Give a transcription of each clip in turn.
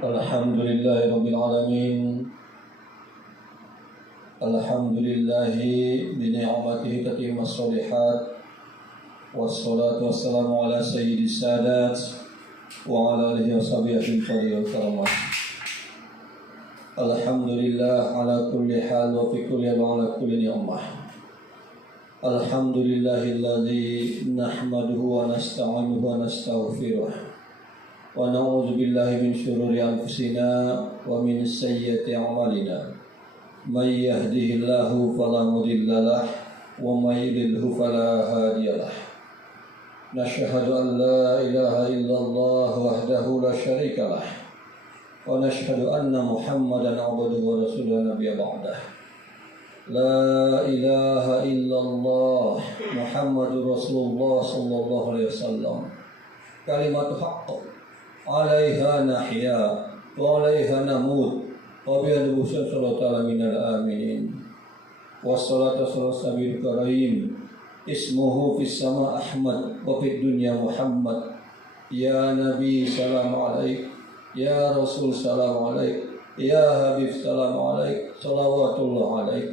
Alhamdulillahi Rabbil Alamin. Alhamdulillahi bini'amatihi tatimmas shalihat. Wassalatu wassalamu ala sayyidis sadat wa ala alihi wa sahbihi al karamat. Alhamdulillah ala kulli hal wa fi kulli wa ala kulli ni'mah. Alhamdulillahilladzi nahmaduhu wa nasta'inuhu wa nastaghfiruh. Wa na'udzu billahi min syururi anfusina wa min sayyiati a'malina. May yahdihillahu fala mudilla lahu wa may yudlilhu fala hadiya lahu. Nashhadu an la ilaha illallah wahdahu la syarika lahu wa nashhadu anna Muhammadan 'abduhu wa rasuluhu nabiyya ba'dah. La ilaha illallah Muhammadur Rasulullah sallallahu alaihi wasallam. Kalimatu haqq 'alaiha nahya wa 'alaiha namut wa biha nubusan sallallahu minal aminin. Wassalatu wassalamu sabil karim ismuhu fis sama Ahmad wa fid dunya Muhammad. Ya Nabi salam alaik, ya Rasul salam alaik, ya Habib salam alaik, salawatullah alaik.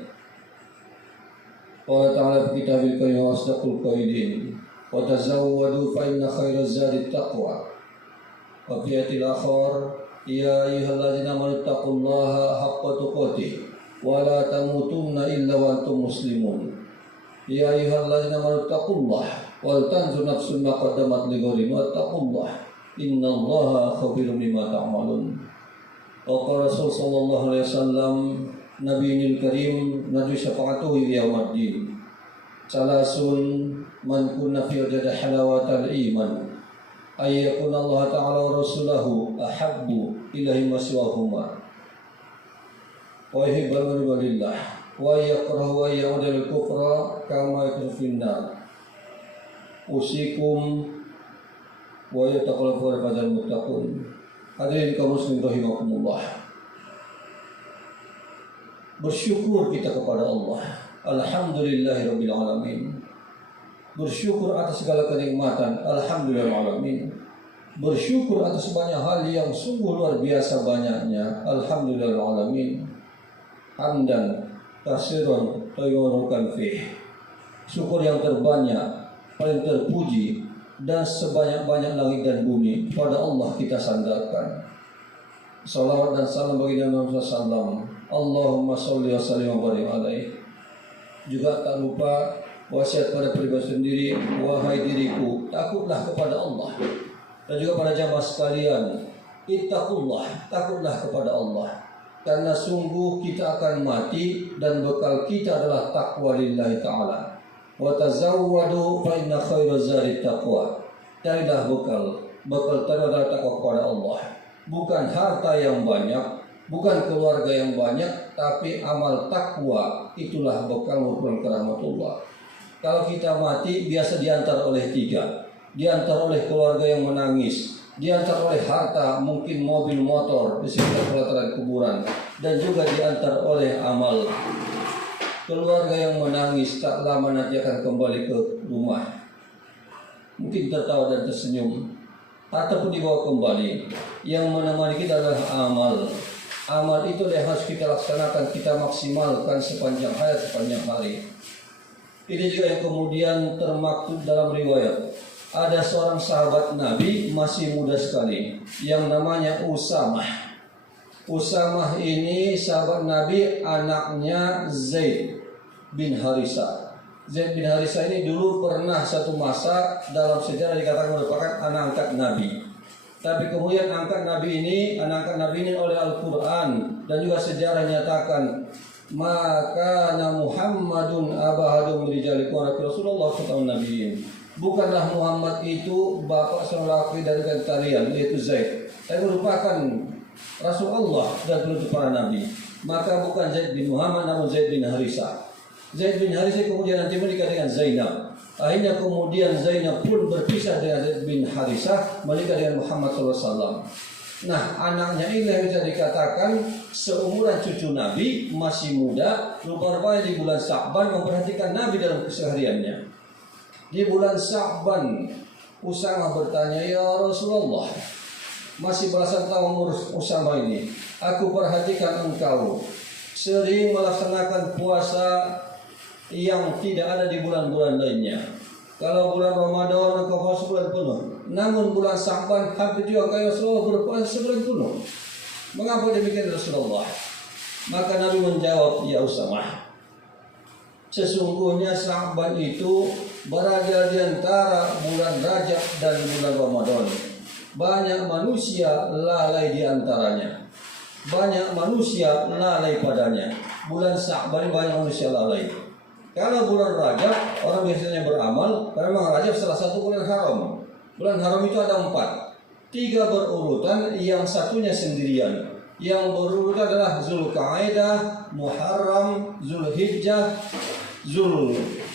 Qala ta'ala fi kitabil karim wa asdaqul qailin wa tazawwadu fa inna khairaz zadi taqwa. Wa fi ayatil akhar ya ayyuhalladzina amanu taqullaha haqqa tuqatih wa la tamutunna illa wa antum muslimun. Ya ayyuhalladzina amanu taqullaha wal tanzur nafsun ma qaddamat lighadin wattaqullaha innallaha khabirum bima ta'malun. Wa qala Rasul sallallahu alaihi wasallam nabiyil karim nadu syafa'atuhu yaumiddin. Salasun man kunna fi wajada halawatal iman ayyakun Allah ta'ala wa rasulahu ahabbu ilahi maswahuma wa yuhibbul walillah wa yakrahu wa ya'udul kufra kama yakrahu finnar. Usikum wa yataqallafu fadzal muttaqun. Hadirin kaum muslimin rahimakumullah. Bersyukur kita kepada Allah. Alhamdulillahirabbil alamin. Bersyukur atas segala kenikmatan. Alhamdulillahirrahmanirrahim. Bersyukur atas banyak hal yang sungguh luar biasa banyaknya. Alhamdulillahirrahmanirrahim. Hamdan kasiran tayyiban fih. Syukur yang terbanyak, paling terpuji dan sebanyak-banyak langit dan bumi pada Allah kita sandarkan. Salawat dan salam bagi Nabi Muhammad SAW. Allahumma sholli wa sallim wa barik alaihi. Juga tak lupa wasiat pada pribadi sendiri, wahai diriku, takutlah kepada Allah. Dan juga pada jamaah sekalian, ittaqullah, takutlah kepada Allah. Karena sungguh kita akan mati dan bekal kita adalah taqwa lillahi ta'ala. Wa tazawwadu fa inna khairaz zadi taqwa. Carilah bekal adalah takwa kepada Allah. Bukan harta yang banyak, bukan keluarga yang banyak, tapi amal takwa, itulah bekal merupakan rahmatullah. Kalau kita mati biasa diantar oleh tiga. Diantar oleh keluarga yang menangis, diantar oleh harta, mungkin mobil motor di sekitar pelataran kuburan, dan juga diantar oleh amal. Keluarga yang menangis tak lama nanti akan kembali ke rumah, mungkin tertawa dan tersenyum, ataupun dibawa kembali. Yang menemani kita adalah amal. Amal itu yang harus kita laksanakan, kita maksimalkan sepanjang hayat, sepanjang hari. Ini juga yang kemudian termaktub dalam riwayat. Ada seorang sahabat Nabi masih muda sekali yang namanya Usamah. Usamah ini sahabat Nabi, anaknya Zaid bin Harisah. Zaid bin Harisah ini dulu pernah satu masa dalam sejarah dikatakan merupakan anak angkat Nabi. Tapi kemudian anak angkat Nabi ini oleh Al-Quran dan juga sejarah nyatakan maka Muhammadun abahadum rijalikum Rasulullah sallallahu alaihi. Bukanlah Muhammad itu bapak seorang laki dari kalian, yaitu Zaid, tapi merupakan Rasulullah dan penutup para nabi. Maka bukan Zaid bin Muhammad namun Zaid bin Harisah. Zaid bin Harisah kemudian nanti menikah dengan Zainab. Akhirnya kemudian Zainab pun berpisah dengan Zaid bin Harisah, menikah dengan Muhammad SAW. Nah, anaknya ini yang bisa dikatakan seumuran cucu Nabi, masih muda, rupanya di bulan Sya'ban memperhatikan Nabi dalam kesehariannya. Di bulan Sya'ban, Usamah bertanya, "Ya Rasulullah, masih belasan tahun mengurus Usama ini, aku perhatikan engkau sering melaksanakan puasa yang tidak ada di bulan-bulan lainnya. Kalau bulan Ramadan engkau puasa sebulan penuh, namun bulan Sya'ban hampir juga engkau Rasulullah berpuasa sebulan penuh. Mengapa demikian Rasulullah? Maka Nabi menjawab, ya Usama, sesungguhnya Sya'ban itu berada di antara bulan Rajab dan bulan Ramadan. Banyak manusia lalai di antaranya. Banyak manusia lalai padanya. Bulan Sya'ban banyak manusia lalai. Kalau bulan Rajab, orang biasanya beramal, karena memang Rajab salah satu bulan haram. Bulan haram itu ada 4. 3 berurutan, yang satunya sendirian. Yang berurutan adalah Zulqa'dah, Muharram, Zulhijjah, Zulhijjah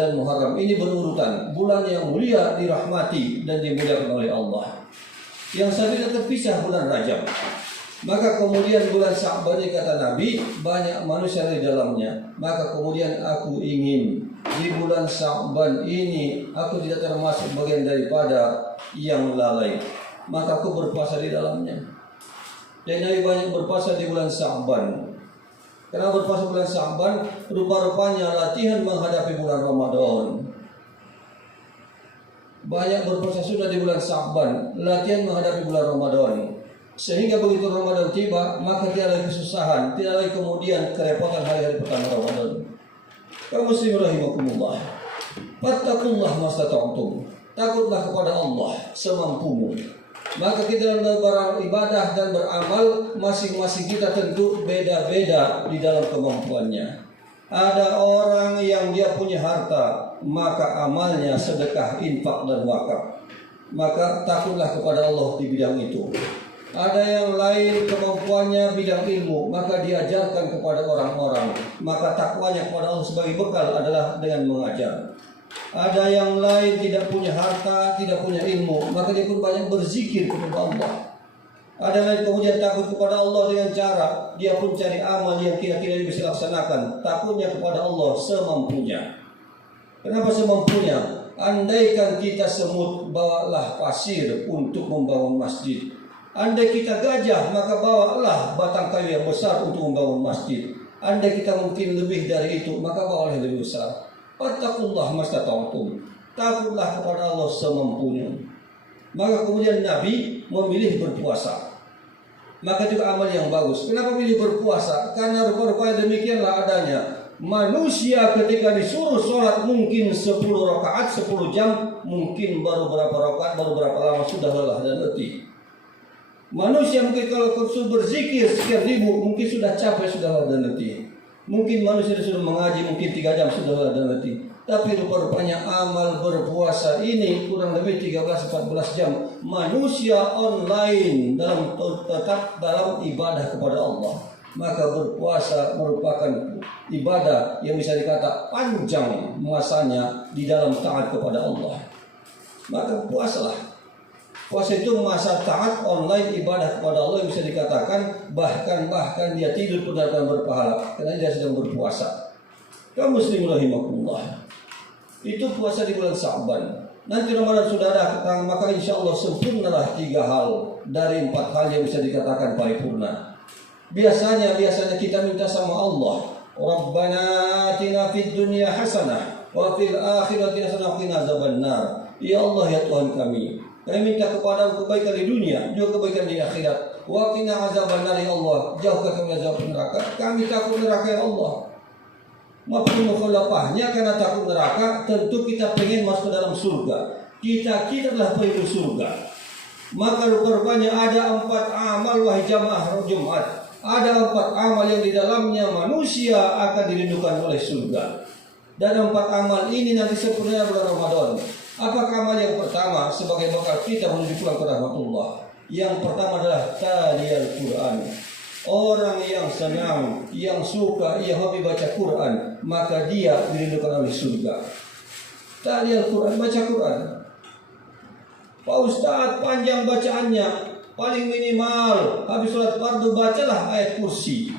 dan Muharram. Ini berurutan. Bulan yang mulia dirahmati dan dimuliakan oleh Allah. Yang satunya terpisah bulan Rajab. Maka kemudian bulan Sya'ban kata Nabi banyak manusia di dalamnya. Maka kemudian aku ingin di bulan Sya'ban ini aku tidak termasuk bagian daripada yang lalai. Maka aku berpuasa di dalamnya. Dan Nabi banyak berpuasa di bulan Sya'ban. Karena berpuasa bulan Sya'ban rupa-rupanya latihan menghadapi bulan Ramadan. Banyak berpuasa sudah di bulan Sya'ban, latihan menghadapi bulan Ramadan. Sehingga begitu Ramadan tiba, maka tidak lagi kesusahan, tidak lagi kemudian kerepotan hari-hari pertama Ramadan. Kaum muslimin rahimakumullah, fattaqullah mastata'tum. Takutlah kepada Allah semampumu. Maka kita dalam beribadah dan beramal, masing-masing kita tentu beda-beda di dalam kemampuannya. Ada orang yang dia punya harta, maka amalnya sedekah, infak dan wakaf. Maka takutlah kepada Allah di bidang itu. Ada yang lain kemampuannya bidang ilmu, maka diajarkan kepada orang-orang. Maka takwanya kepada Allah sebagai bekal adalah dengan mengajar. Ada yang lain tidak punya harta, tidak punya ilmu, maka dia pun banyak berzikir kepada Allah. Ada yang lain kemudian takut kepada Allah dengan cara dia pun cari amal yang kira-kira bisa laksanakan. Takutnya kepada Allah semampunya. Kenapa semampunya? Andaikan kita semut, bawalah pasir untuk membangun masjid. Andai kita gajah, maka bawalah batang kayu yang besar untuk membangun masjid. Andai kita mungkin lebih dari itu, maka bawalah yang lebih besar. Fattaqullah mastata'tum. Takutlah kepada Allah semampunya. Maka kemudian Nabi memilih berpuasa. Maka juga amal yang bagus. Kenapa memilih berpuasa? Karena rupa-rupanya demikianlah adanya. Manusia ketika disuruh sholat mungkin 10 rakaat 10 jam, mungkin baru berapa rakaat, baru berapa lama sudah lelah dan letih. Manusia mungkin kalau sudah berzikir sekian ribu, mungkin sudah capek, sudah lelah dan letih. Mungkin manusia sudah mengaji mungkin 3 jam sudah lelah dan letih. Tapi rupa-rupanya amal berpuasa ini kurang lebih 13-14 jam. Manusia online tetap dalam ibadah kepada Allah. Maka berpuasa merupakan ibadah yang bisa dikata panjang masanya di dalam taat kepada Allah. Maka puasalah. Puasa itu masa taat online ibadah kepada Allah yang bisa dikatakan bahkan dia tidur pun akan berpahala karena dia sedang berpuasa. Kaum muslimin rahimakumullah. Itu puasa di bulan Sya'ban. Nanti Ramadan sudah datang, maka insya Allah sempurnalah 3 hal dari 4 hal yang bisa dikatakan paripurna. Biasanya kita minta sama Allah, Rabbana atina fid dunya hasanah wa fil akhirati hasanah wa qina azabannar. Ya Allah ya Tuhan kami minta kepada kebaikan di dunia, juga kebaikan di akhirat. Wa qina azabannar ya Allah, jauhkan kami azab neraka. Kami takut neraka ya Allah. Mafhum mukhalafahnya karena takut neraka, tentu kita pengen masuk ke dalam surga. Kita adalah penduduk surga. Maka rupanya ada 4 amal wahai jamaah Jumat. Ada 4 amal yang di dalamnya manusia akan dirindukan oleh surga. Dan 4 amal ini nanti sempurna bulan Ramadan. Apakah amal yang pertama sebagai bekal kita menuju pulang ke rahmatullah? Yang pertama adalah taliyal Quran. Orang yang senang, yang suka, yang hobi baca Quran, maka dia dirindukan oleh surga. Taliyal Quran, baca Quran. Pak Ustadz panjang bacaannya, paling minimal habis sholat fardu bacalah ayat kursi.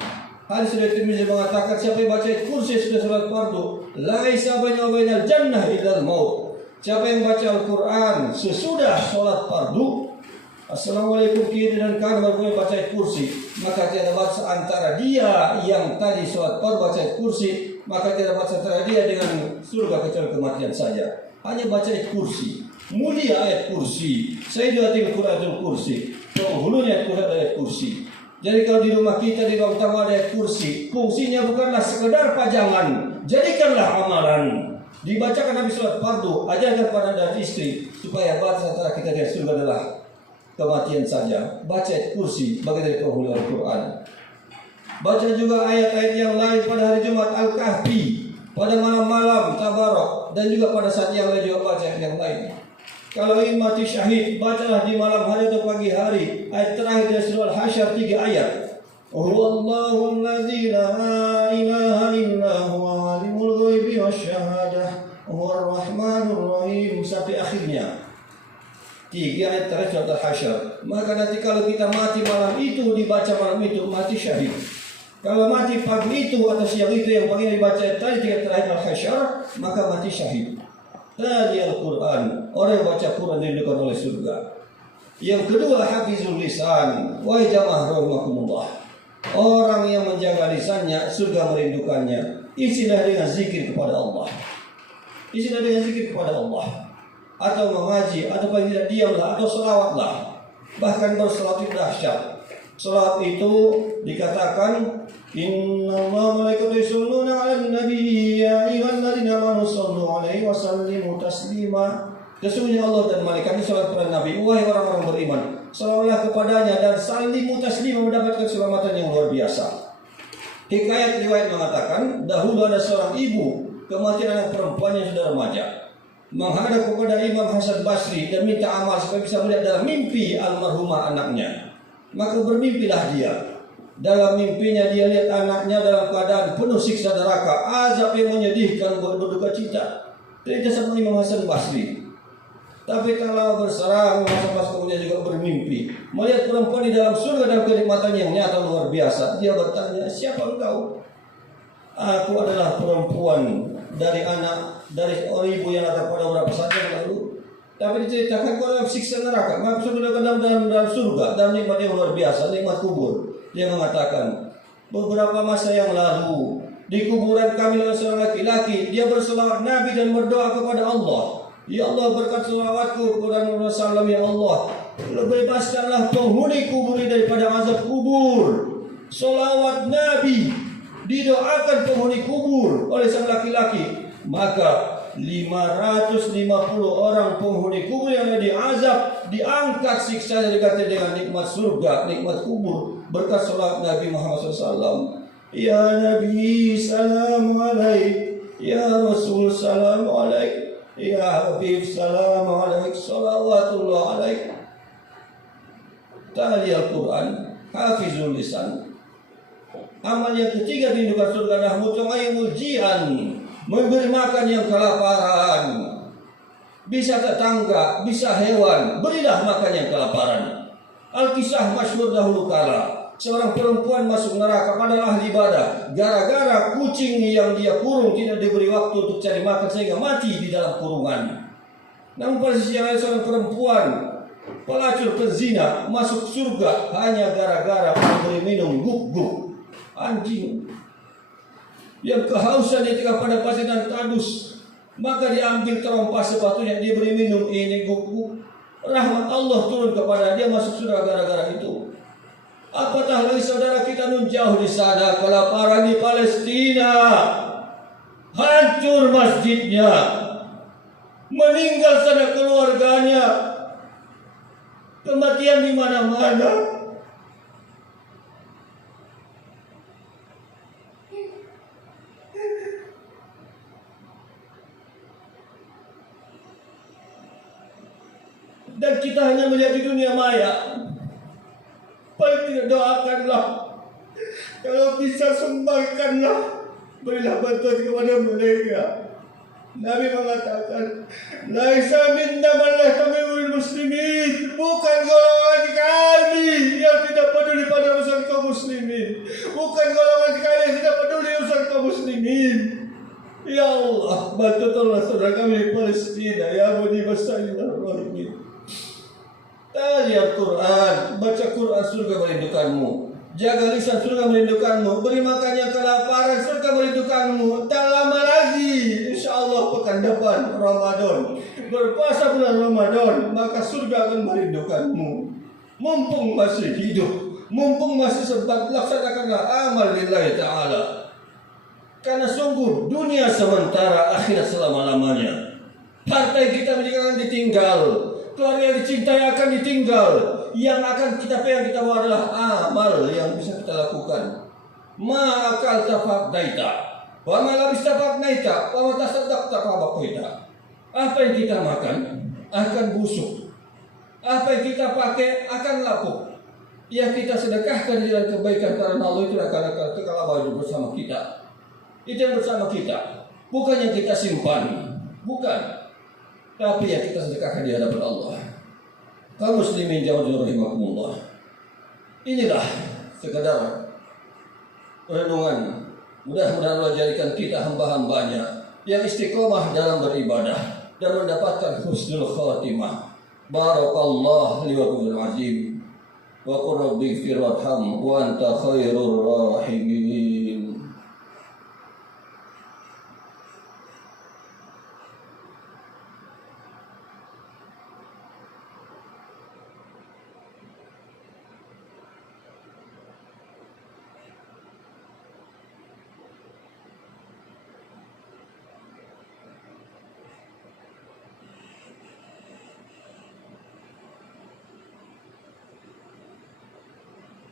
Hadis riwayat Tirmidzi mengatakan siapa yang baca ayat kursi sudah sholat fardu, laisa baina wa bainal jannah illal maut. Siapa yang baca Al-Quran sesudah sholat fardu, Assalamualaikum kiri dan kanan baru baca ayat kursi, maka tiada batas antara dia yang tadi sholat fardu baca ayat kursi, maka tiada batas antara dia dengan surga kecuali kematian saja. Hanya baca ayat kursi, mulia ayat kursi. Saya juga tinggal Qur'anul kursi, penghulunya ayat kursi. Jadi kalau di rumah kita di ruang tamu ada ayat kursi, fungsinya bukanlah sekedar pajangan, jadikanlah amalan. Dibacakan habis sholat fardu, ajarkan pada dan istri supaya batas antara kita dan surga adalah kematian saja. Baca ayat kursi bagian dari penghulu Al-Quran. Baca juga ayat-ayat yang lain pada hari Jumat Al-Kahfi, pada malam-malam Tabarok, dan juga pada saat yang lain juga baca ayat yang lain. Kalau ingin mati syahid, bacalah di malam hari atau pagi hari. Ayat terakhir dari surah Al-Hasyr 3 ayat. Huwallahu alladzi la ilaha illa huwa alimul ghaibi wasyahadah huwar rahmanur rahim sampai akhirnya. 3 ayat terakhir surat Al-Hasyr. Maka nanti kalau kita mati malam itu, dibaca malam itu, mati syahid. Kalau mati pagi itu atau siang itu yang pagi dibaca ayat terakhir Al-Hasyr, maka mati syahid. Tadi Al-Quran, orang yang baca Quran dirindukan oleh surga. Yang kedua, hafizul lisan. Wahai jamaah rahimakumullah, orang yang menjaga lisannya, surga merindukannya. Isilah dengan zikir kepada Allah. Isilah dengan zikir kepada Allah. Atau mengaji, atau paling tidak diamlah, atau selawatlah. Bahkan berselawat itu dahsyat. Selawat itu dikatakan, Innallaha malaikatahu yusholluna 'alan nabi ya ayyuhalladzina amanu shallu 'alaihi wa sallimu taslima. Sesungguhnya Allah dan malaikatnya salat kepada Nabi, wahai orang-orang beriman, salawatlah kepadanya dan sallimu taslima, mendapatkan keselamatan yang luar biasa. Hikayat riwayat mengatakan, dahulu ada seorang ibu, kematian anak perempuannya sudah remaja, menghadap kepada Imam Hasan Basri dan minta amal supaya bisa melihat dalam mimpi almarhumah anaknya. Maka bermimpilah dia. Dalam mimpinya dia lihat anaknya dalam keadaan penuh siksa neraka, azab yang menyedihkan, berduka cita. Cerita sama Imam Hasan Basri. Tapi tak lama berserah, Imam Hasan Basri kemudian juga bermimpi melihat perempuan di dalam surga dalam kenikmatan yang nyata luar biasa. Dia bertanya, siapa engkau? Aku adalah perempuan dari orang ibu yang datang pada beberapa saat yang lalu. Tapi diceritakan kalau siksa neraka, maksudnya dalam surga, dalam nikmat yang luar biasa, nikmat kubur. Dia mengatakan, beberapa masa yang lalu di kuburan kami ada seorang laki-laki, dia berselawat Nabi dan berdoa kepada Allah. Ya Allah, berkat selawatku kepada Rasulullah, ya Allah, bebaskanlah penghuni kubur ini daripada azab kubur. Selawat Nabi didoakan penghuni kubur oleh sang laki-laki, maka 550 orang penghuni kubur yang ada diazab diangkat siksanya diganti dengan nikmat surga, nikmat kubur berkat salawat Nabi Muhammad SAW. Ya Nabi salam alaik, ya Rasul salam alaik, ya Habib salam alaik, salawatullah alaik. Tadi Al-Quran, hafizul lisan. Amal yang ketiga dirindukan surga adalah mut'imul ji'an, memberi makan yang kelaparan. Bisa tetangga, bisa hewan, berilah makan yang kelaparan. Al-kisah masyhur dahulu kala, seorang perempuan masuk neraka padahal ahli ibadah, gara-gara kucing yang dia kurung tidak diberi waktu untuk cari makan sehingga mati di dalam kurungan. Namun pada sisi yang lain seorang perempuan pelacur pezina masuk surga hanya gara-gara memberi minum guk-guk anjing. Yang kehausan dia tinggal pada pasir dan tandus, maka diambil terompas sepatunya, diberi minum ini guk-guk. Rahmat Allah turun kepada dia, masuk surga gara-gara itu. Apatah lagi saudara kita nun jauh di sana, kelaparan di Palestina, hancur masjidnya, meninggal sana keluarganya, kematian di mana-mana. Dan kita hanya melihat di dunia maya. Paling tidak doakanlah, kalau bisa sumbangkanlah, berilah bantuan kepada mereka. Nabi mengatakan, laisa minna man la yahtamilul muslimin, bukan golongan kami yang tidak peduli pada urusan kaum muslimin, bukan golongan kami yang tidak peduli urusan kaum muslimin. Ya Allah, bantu tolong saudara kami di Palestina, ya lihat Quran, baca Quran, surga merindukanmu. Jaga lisan, surga merindukanmu. Beri makan yang kelaparan, surga merindukanmu. Tak lama lagi, insya Allah pekan depan Ramadan, berpuasa bulan Ramadan, maka surga akan merindukanmu. Mumpung masih hidup, mumpung masih sempat, laksanakanlah amal lillahi ta'ala. Karena sungguh dunia sementara, akhirat selama-lamanya. Harta yang kita miliki akan ditinggal, keluarga yang dicintai akan ditinggal. Yang akan kita pegang kita bawa adalah amal yang bisa kita lakukan. Ma akal tafaqdaita, wa ma labis tafaqdaita, wa ma tasaddaqta faqaita. Apa yang kita makan akan busuk, apa yang kita pakai akan lapuk. Yang kita sedekahkan di dalam kebaikan karena Allah itu akan baju bersama kita. Itu yang bersama kita, bukan yang kita simpan, bukan, tapi yang kita sedekahkan di hadapan Allah. Kaum muslimin jamaah rahimakumullah. Inilah sekadar renungan. Mudah-mudahan Allah jadikan kita hamba-hambanya yang istiqomah dalam beribadah dan mendapatkan husnul khatimah. Barakallahu li wa lakum azim. Wa qur rabbi ighfir warham wa anta khairur rahimin.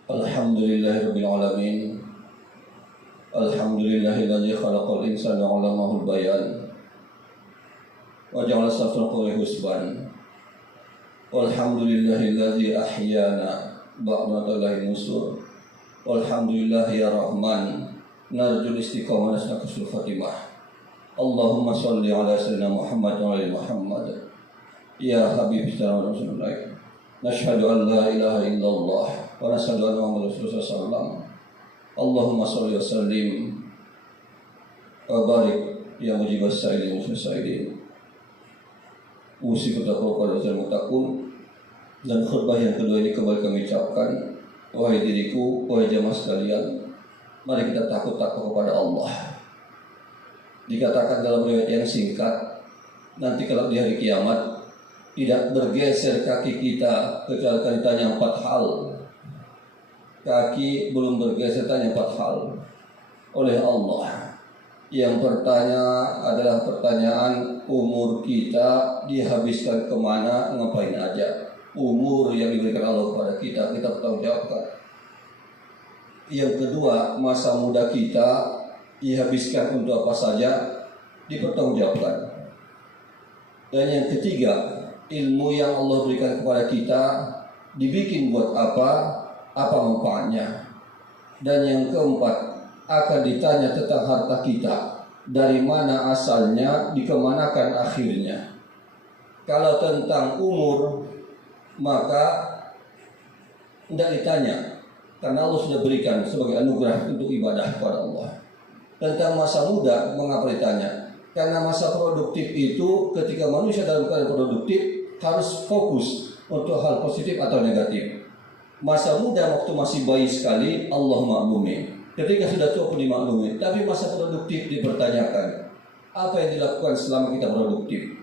Alhamdulillahirabbil alamin. Alhamdulillahilladzi khalaqal insana 'allamahul bayan wa ja'ala safran husban. Walhamdulillahilladzi ahyana ba'da talahin nusur. Walhamdulillahi ya rahman narjul istiqamah nasnakusul khatimah. Allahumma sholli ala sayyidina Muhammad wa ali Muhammad. Ya habib sallallahu alaihi wasallam. Nashhadu an la ilaha illallah wa nashhadu anna Muhammadar Rasulullah sallallahu. Allahumma sholli wa sallim wa barik ya mujibas sa'ilin musa'ilin. Usi bertakwa pada jalan mutakun. Dan khutbah yang kedua ini kembali kami ucapkan, wahai diriku, wahai jamaah sekalian, mari kita takut kepada Allah. Dikatakan dalam riwayat yang singkat, nanti kalau di hari kiamat tidak bergeser kaki kita kecuali ditanya 4 hal. Kaki belum bergeser, tanya 4 hal oleh Allah. Yang pertama adalah pertanyaan umur kita dihabiskan kemana, ngapain aja. Umur yang diberikan Allah kepada kita, kita bertanggung jawabkan. Yang kedua, masa muda kita dihabiskan untuk apa saja, dipertanggungjawabkan. Dan yang ketiga, ilmu yang Allah berikan kepada kita dibikin buat apa manfaatnya. Dan yang keempat, akan ditanya tentang harta kita, dari mana asalnya, dikemanakan akhirnya. Kalau tentang umur, maka tidak ditanya, karena Allah sudah berikan sebagai anugerah untuk ibadah kepada Allah. Tentang masa muda, mengapa ditanya? Karena masa produktif itu ketika manusia dalam keadaan produktif harus fokus untuk hal positif atau negatif. Masa muda waktu masih bayi sekali Allah maklumi. Ketika sudah tua pun dimaklumi. Tapi masa produktif dipertanyakan. Apa yang dilakukan selama kita produktif?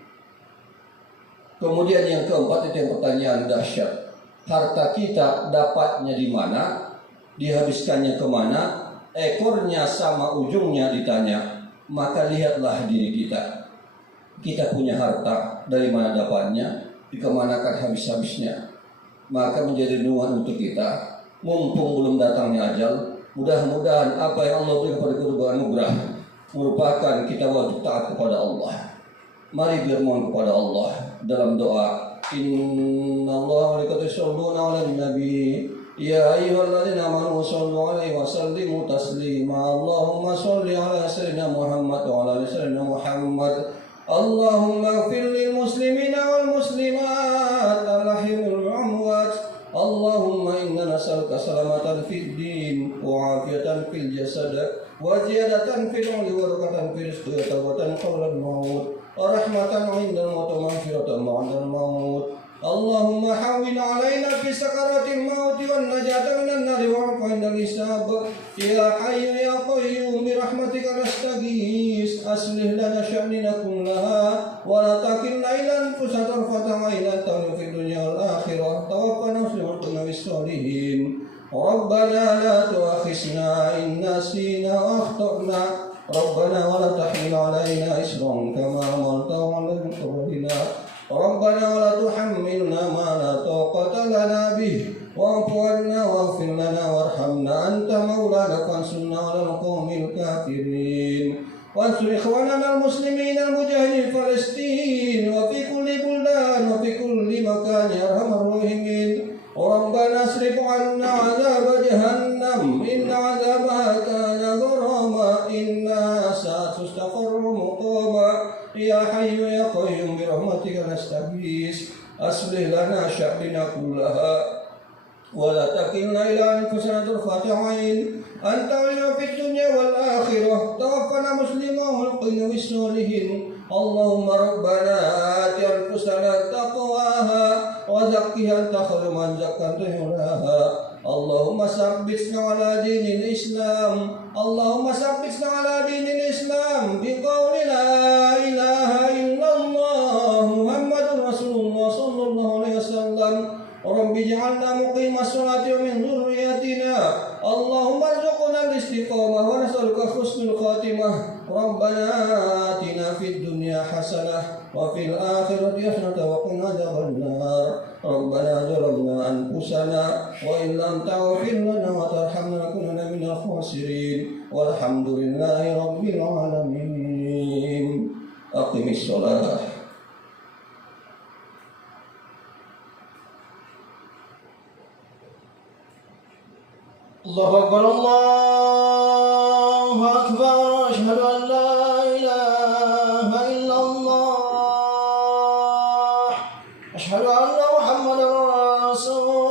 Kemudian yang keempat itu yang pertanyaan dahsyat. Harta kita dapatnya di mana? Dihabiskannya kemana? Ekornya sama ujungnya ditanya. Maka lihatlah diri kita. Kita punya harta, dari mana dapatnya, dikemanakan habis-habisnya. Maka menjadi renungan untuk kita. Mumpung belum datangnya ajal, mudah-mudahan apa yang Allah beri kepada kita anugerah merupakan kita wajib taat kepada Allah. Mari bermohon kepada Allah dalam doa. Innallaha wa malaikatahu yusholluna 'alan nabi. Ya ayyuhalladzina amanu shollu 'alaihi wa sallimu taslima. Allahumma sholli 'ala sayyidina Muhammad wa 'ala ali sayyidina Muhammad. Allahumma ighfir lil muslimina wal muslimat al-ahyi wal amwat. Allahumma inna nas'aluka salamatan fid din wa 'afiyatan fil jasad wa ziyadatan fil 'ilmi wa barakatan fil rizqi wa tawbatan qabla al-maut wa rahmatan 'inda al-maut wa maghfiratan 'inda al-maut. اللهم حول علينا في سكرات الموت والنجاة من النار والعفو عند الحساب يا حي يا قيوم برحمتك نستغيث أصلح لنا شأننا كلها ولا تكلنا إلى أنفسنا طرفة عين في الدنيا والآخرة توفنا مسلمين بالصالحين ربنا لا تؤاخذنا إن نسينا وأخطأنا ربنا ولا تحمل علينا إصرا كما حملته على من قبلنا ربنا ولا تحملنا ما لا طاقة لنا به واعف عنا واغفر لنا وارحمنا أنت مولانا فانصرنا على القوم الكافرين وانصر إخواننا المسلمين المجاهدين في فلسطين وفي كل بلدان وفي كل مكان يا أرحم الراحمين ربنا اصرف عنا عذاب جهنم إن عذابها كان غراما إنها ساءت مستقر مقاما يا حي يا قيوم برحمتك نستغيث أصلح لنا شأننا كلها ولا تكلنا إلى أنفسنا طرفة عين أنت ولينا في الدنيا والآخرة توفنا مسلما والقنا بالصالحين اللهم ربنا آت أنفسنا تقواها وزكها أنت خير من زكاها اللهم ثبتنا على دين الإسلام اللهم ثبتنا على دين الإسلام بقول لا إله إلا الله محمد رسول الله صلى الله عليه وسلم رب اجعلنا مقيم الصلاة ومن ذريتنا اللهم ارزقنا الاستقامة ونسألك حسن الخاتمة ربنا آتنا في الدنيا حسنة وفي الآخرة حسنة وقنا عذاب النار ربنا ظلمنا أنفسنا وإن لم تغفر لنا وترحمنا لنكونن من الخاسرين والحمد لله رب العالمين أقم الصلاة الله أكبر الله أكبر أشهد أن لا إله إلا الله أشهد أن محمدا رسول